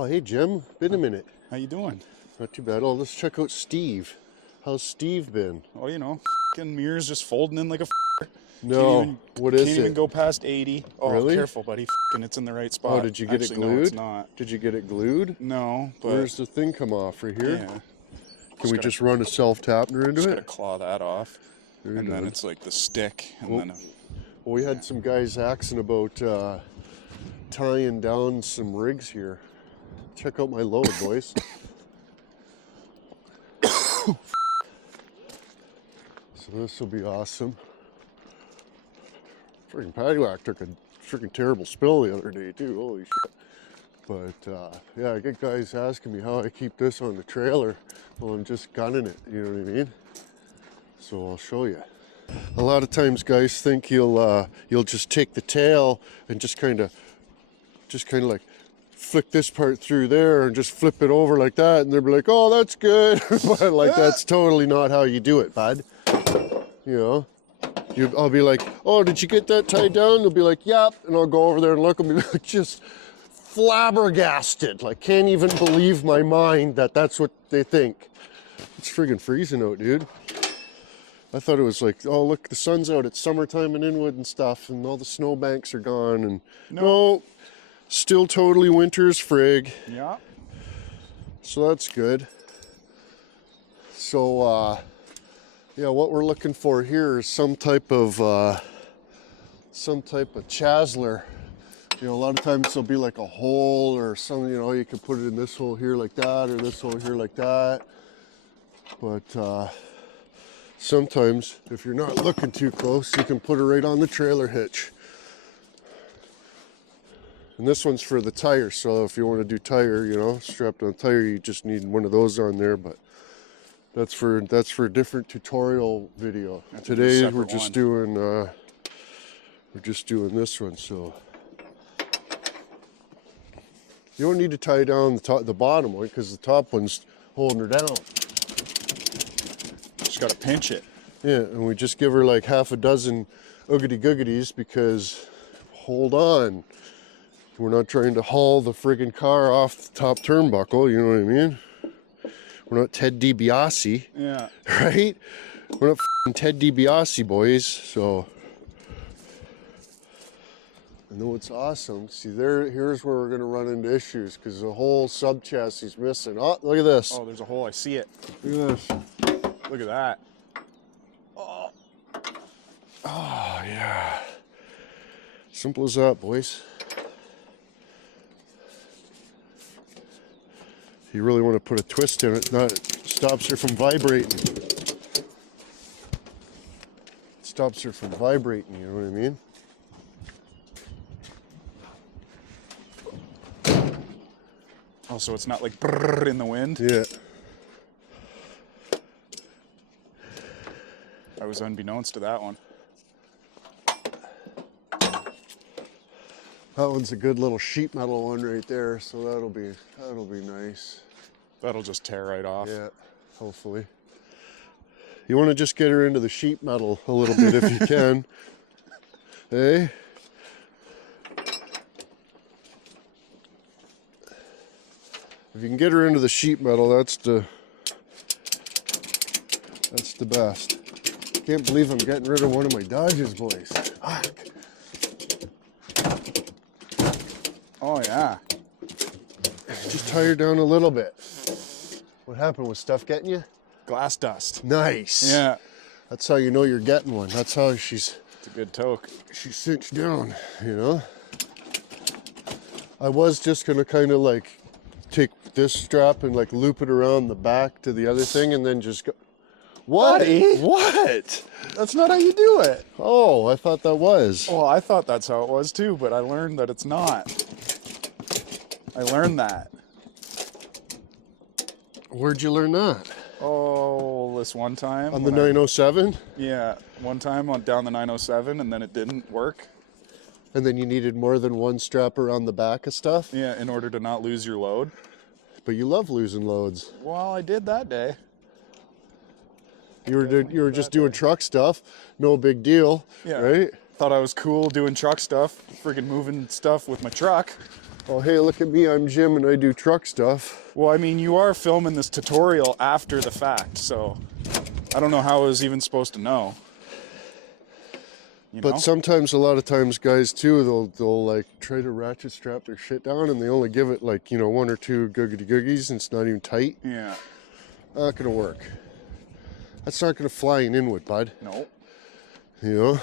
Oh, hey, Jim. Been a minute. How you doing? Not too bad. Oh, let's check out Steve. How's Steve been? Oh, you know, f***ing mirrors just folding in like a No. What is it? Can't even go past 80. Oh, Really? careful, buddy. F***ing it's in the right spot. Oh, did you get Actually, it glued? No, it's not. Did you get it glued? No, but... Where's the thing come off? Right here? Yeah. Can we just run a self-tapner into Just it? gotta claw that off. Very and then good. it's like the stick. And Well, then... Well, we had some guys asking about tying down some rigs here. Check out my load, boys. So this will be awesome. Freaking Paddock took a freaking terrible spill the other day too. Holy shit! But yeah, I get guys asking me how I keep this on the trailer. Well, I'm just gunning it. You know what I mean? So I'll show you. A lot of times, guys think you'll just take the tail and just kind of like flick this part through there and just flip it over like that, and they'll be like, "Oh, that's good," but like that's totally not how you do it, bud. You know, I'll be like, "Oh, did you get that tied down?" They'll be like, "Yep," and I'll go over there and look and be like, just flabbergasted, like can't even believe my mind that that's what they think. It's friggin' freezing out, dude. I thought it was like, oh, look, the sun's out. It's summertime in Inwood and stuff, and all the snowbanks are gone. And no, still totally winter as frig. Yeah. So that's good. So, yeah, what we're looking for here is some type of chasler. You know, a lot of times there'll be like a hole or something. You know, you can put it in this hole here like that, or this hole here like that. But sometimes, if you're not looking too close, you can put it right on the trailer hitch. And this one's for the tire, so if you want to do tire, you know, strapped on tire, you just need one of those on there, but that's for a different tutorial video. Today we're just doing this one, so you don't need to tie down the bottom one because the top one's holding her down. Just gotta pinch it. Yeah, and we just give her like half a dozen oogity googities because, hold on, we're not trying to haul the friggin' car off the top turnbuckle, you know what I mean? We're not Ted DiBiase. Yeah. Right? We're not f***ing Ted DiBiase, boys, so. I know it's awesome. See, here's where we're gonna run into issues because the whole sub chassis is missing. Oh, look at this. Oh, there's a hole, I see it. Look at this. Look at that. Oh, yeah. Simple as that, boys. You really want to put a twist in it, it stops her from vibrating. It stops her from vibrating, you know what I mean? Oh, so it's not like brrr in the wind? Yeah. I was unbeknownst to that one. That one's a good little sheet metal one right there, so that'll be nice. That'll just tear right off. Yeah, hopefully. You want to just get her into the sheet metal a little bit if you can. Hey? If you can get her into the sheet metal, that's the best. Can't believe I'm getting rid of one of my Dodges, boys. Fuck. Oh, yeah. Just tie her down a little bit. What happened? Was stuff getting you? Glass dust. Nice. Yeah. That's how you know you're getting one. That's how It's a good toke. she's cinched down, you know? I was just gonna kind of like take this strap and like loop it around the back to the other thing and then just go. What? Buddy? What? That's not how you do it. Oh, I thought that was. Well, I thought that's how it was too, but I learned that it's not. I learned that. Where'd you learn that? Oh, this one time. On the 907? Yeah, one time down the 907 and then it didn't work. And then you needed more than one strap around the back of stuff? Yeah, in order to not lose your load. But you love losing loads. Well, I did that day. You were just doing truck stuff, no big deal, Yeah. right? Thought I was cool doing truck stuff, freaking moving stuff with my truck. Oh, hey, look at me. I'm Jim and I do truck stuff. Well, I mean, you are filming this tutorial after the fact, so I don't know how I was even supposed to know. You know? But sometimes, a lot of times, guys too, they'll like try to ratchet strap their shit down, and they only give it like, you know, 1 or 2 googity googies, and it's not even tight. Yeah. Not gonna work. That's not gonna fly in Inwood, bud. Nope. You know.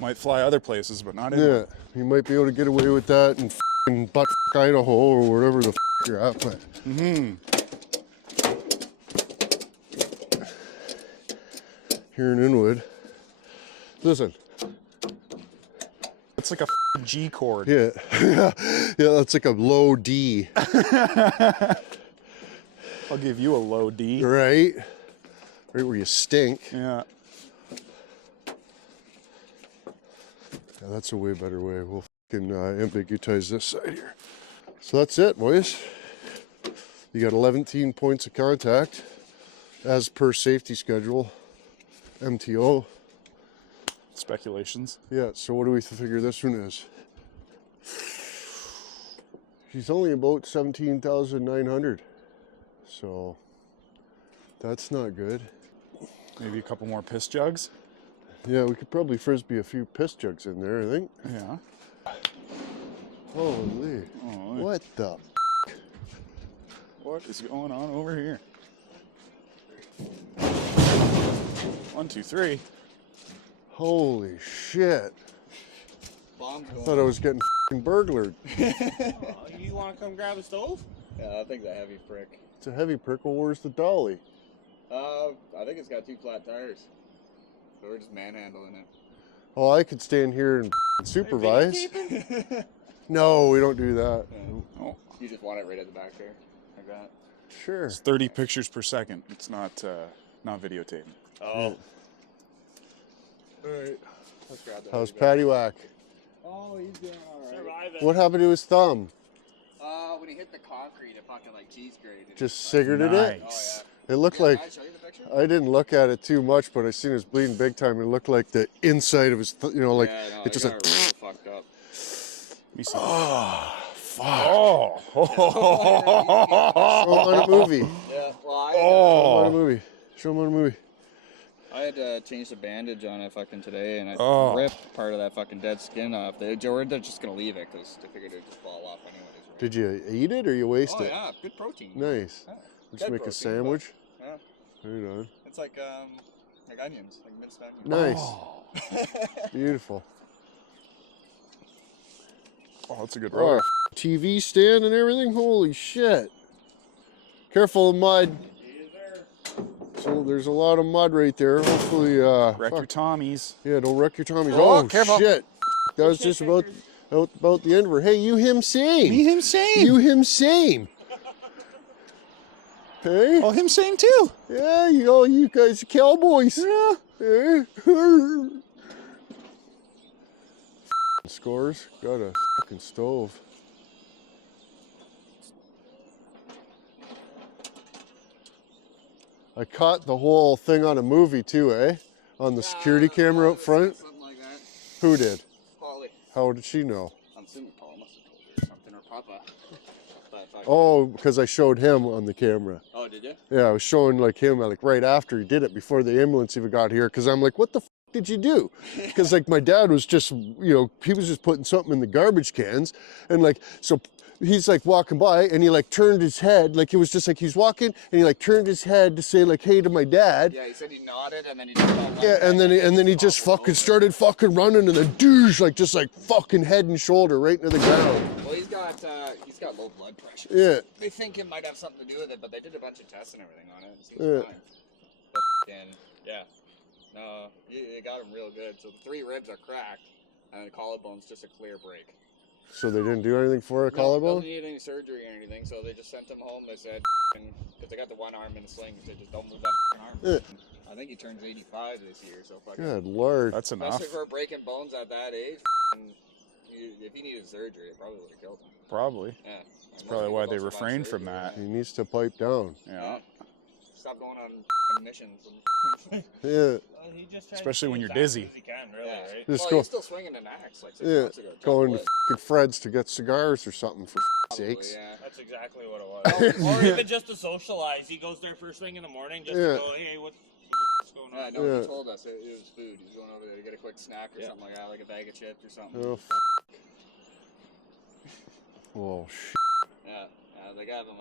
Might fly other places, but not in. Yeah, you might be able to get away with that in f***ing butt Idaho or wherever the f*** you're at, but. Here in Inwood. Listen. It's like a G chord. Yeah. Yeah, that's like a low D. I'll give you a low D. Right? Right where you stink. Yeah. Yeah, that's a way better way. We'll fucking ambiguitize this side here. So that's it, boys. You got 11 points of contact as per safety schedule, MTO. Speculations. Yeah, so what do we figure this one is? He's only about 17,900. So that's not good. Maybe a couple more piss jugs. Yeah, we could probably frisbee a few piss jugs in there, I think. Yeah. Holy. What the? What is going on over here? 1, 2, 3. Holy shit. Bombs I going thought I was getting f***ing burglared. You want to come grab a stove? Yeah, I think the heavy prick. It's a heavy prick. Well, where's the dolly? I think it's got 2 flat tires. So we're just manhandling it. Oh, I could stand here and supervise. No, we don't do that. Yeah. Oh. You just want it right at the back there, like that. Sure. It's 30 pictures per second. It's not videotaping. Oh. Alright. Let's grab that. How's Patty Whack? Oh, he's doing alright. Surviving. What happened to his thumb? When he hit the concrete, it fucking like cheese grated. Just cigaretted Nice. it? Oh, yeah. It looked Yeah, like, can I show you the picture? I didn't look at it too much, but I seen it was bleeding big time. It looked like the inside of his, you know, like, Yeah, no, it just got like, real fucked up. Let me see. oh, fuck. Oh. Show him on a movie. Yeah, well, Show him on a movie. Show him on a movie. I had to change the bandage on it fucking today, and I Oh. ripped part of that fucking dead skin off. They're just gonna leave it because they figured it'd just fall off anyways. Right? Did you eat it or you waste Oh it? yeah, good protein. Nice. Yeah. Just Dead make a protein, sandwich. but, yeah, Right on. it's like onions, like minced onions. Nice. Oh. Beautiful. Oh, that's a good Oh, roller. TV stand and everything. Holy shit. Careful of mud. So there's a lot of mud right there. Hopefully, Wreck your Tommies. yeah, don't wreck your Tommies. Oh, Oh, careful. shit. That was just about the end of her. Hey, you him same. Me, him, same. You him same. Hey? Oh, him, same too. Yeah, you guys are cowboys. Yeah. Hey? Scores. Got a fucking stove. I caught the whole thing on a movie too, eh? On the security camera up front. Something like that. Who did? Polly. How did she know? I'm assuming Paul must have told her something, or Papa. Oh, because I showed him on the camera. Oh, did you? Yeah, I was showing like him like right after he did it, before the ambulance even got here. Because I'm like, what the f did you do? Because like my dad was just, he was just putting something in the garbage cans, and like so. He's like walking by and he like turned his head, like it was just like he's walking and he like turned his head to say like hey to my dad. Yeah, he said he nodded and then he just And then he just fucking started fucking running and then douche like just like fucking head and shoulder right into the ground. Well, he's got low blood pressure. Yeah. They think it might have something to do with it, but they did a bunch of tests and everything on it. It seems Yeah. fine. And yeah, no, it got him real good. So the 3 ribs are cracked and the collarbone's just a clear break. So they didn't do anything for a No, collarbone? doesn't need any surgery or anything, so they just sent him home. They said, because they got the one arm in the sling, they said just don't move that arm. Yeah. I think he turns 85 this year, so fucking. Good lord. That's enough. Especially for breaking bones at that age. If he needed surgery, it probably would have killed him. Probably. Yeah. That's probably why they refrained from that. He needs to pipe down. Yeah. stop going on missions. Yeah. He just tries Especially to when stay you're as busy. active as he can, really, Yeah. right? Just Well, go. he's still swinging an axe like 6 Yeah. months ago. Going to wood. fucking Fred's to get cigars or something for Probably, sakes. yeah. That's exactly what it was. Or even just to socialize. He goes there first thing in the morning just Yeah. to go, hey, what's going Yeah, on? no, Yeah. he told us it was food. He's going over there to get a quick snack or something like that, like a bag of chips or something. Oh, oh shit. Yeah, they got him.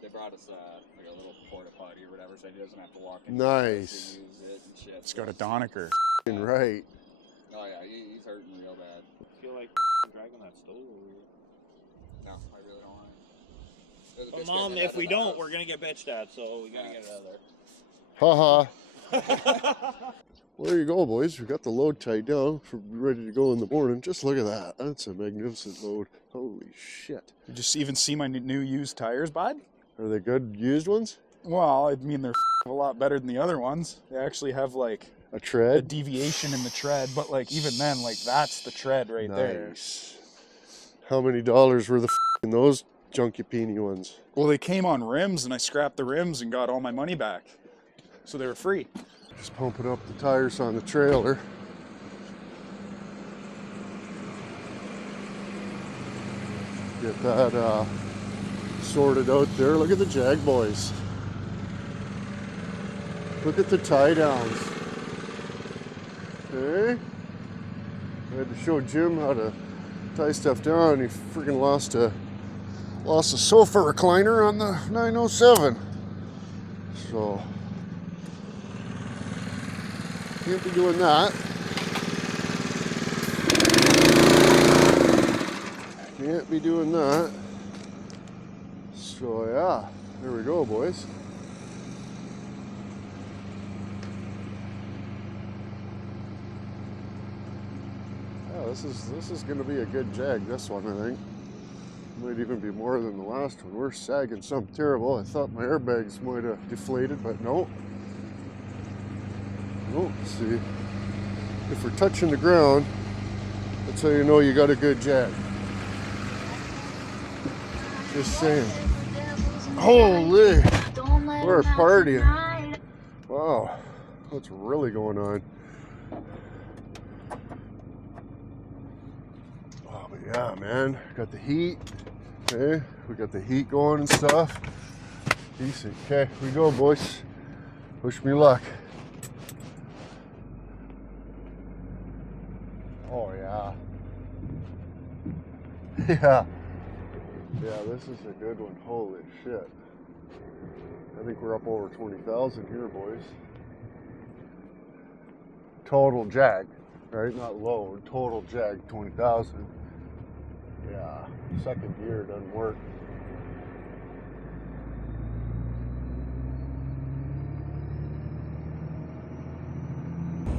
They brought us like a little porta potty or whatever, so he doesn't have to walk in Nice. to use it and shit. It's got a Donecker. Right. Oh yeah, he's hurting real bad. I feel like dragging that stove over here. No, I really don't want it. There's a But bitch Mom, getting it if out we of the don't, house. we're gonna get bitched at, so we gotta get it out of there. Haha. Well, there you go, boys. We got the load tied down for ready to go in the morning. Just look at that. That's a magnificent load. Holy shit. You just even see my new used tires, bud? Are they good used ones? Well, I mean, they're a lot better than the other ones. They actually have like A a tread? deviation in the tread, but like even then, like that's the tread right there. Nice. How many dollars were the in those junky peeny ones? Well, they came on rims and I scrapped the rims and got all my money back. So they were free. Just pumping up the tires on the trailer. Get that sorted out there. Look at the Jag boys. Look at the tie downs. Okay. I had to show Jim how to tie stuff down. He freaking lost a sofa recliner on the 907. So can't be doing that. Can't be doing that. So yeah, there we go, boys. Yeah, this is gonna be a good Jag, this one, I think. Might even be more than the last one. We're sagging something terrible. I thought my airbags might have deflated, but no. Oh, see, if we're touching the ground, that's how you know you got a good Jag. Just saying. Holy, we're partying. Wow, what's really going on? Oh, but yeah, man, got the heat. Okay, we got the heat going and stuff. Decent. Okay, here we go, boys. Wish me luck. Oh yeah. Yeah. Yeah, this is a good one. Holy shit. I think we're up over 20,000 here, boys. Total Jag, right? Not load. Total Jag, 20,000. Yeah, second gear doesn't work.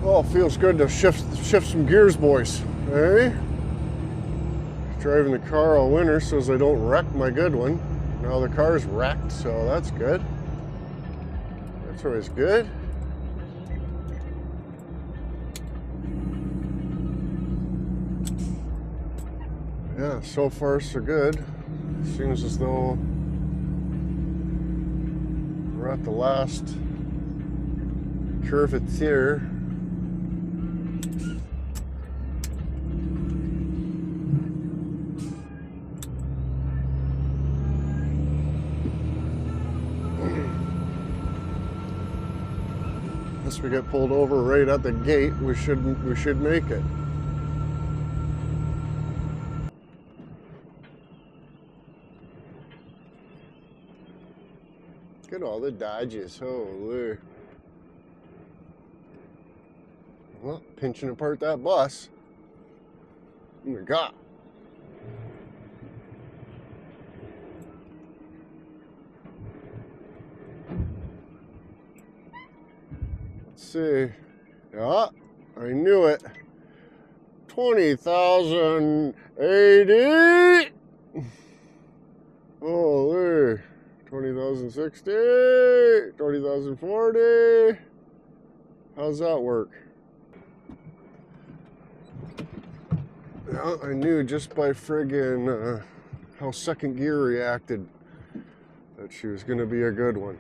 Oh, feels good to shift some gears, boys. Hey? Driving the car all winter so as I don't wreck my good one. Now the car's wrecked, so that's good. That's always good. Yeah, so far so good. Seems as though we're at the last curvature. Unless we get pulled over right at the gate, we should make it. Look at all the dodges, holy. Well, pinching apart that bus. Oh my God. Let's see. Yeah, I knew it. 20,080. Holy. 20,060. 20,040. How's that work? Yeah, I knew just by friggin' how second gear reacted that she was gonna be a good one.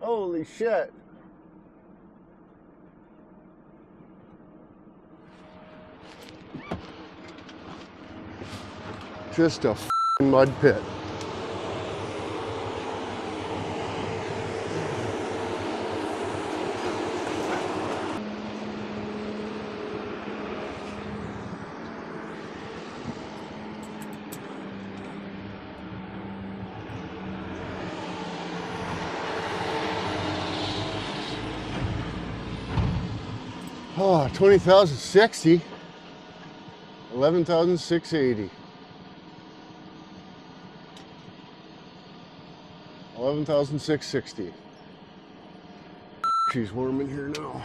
Holy shit. Just a f***ing mud pit. Oh, 20,060. 11,680. 11,660. She's warm in here now.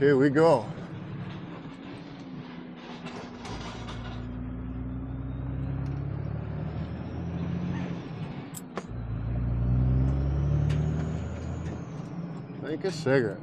Okay, we go. Make a cigarette.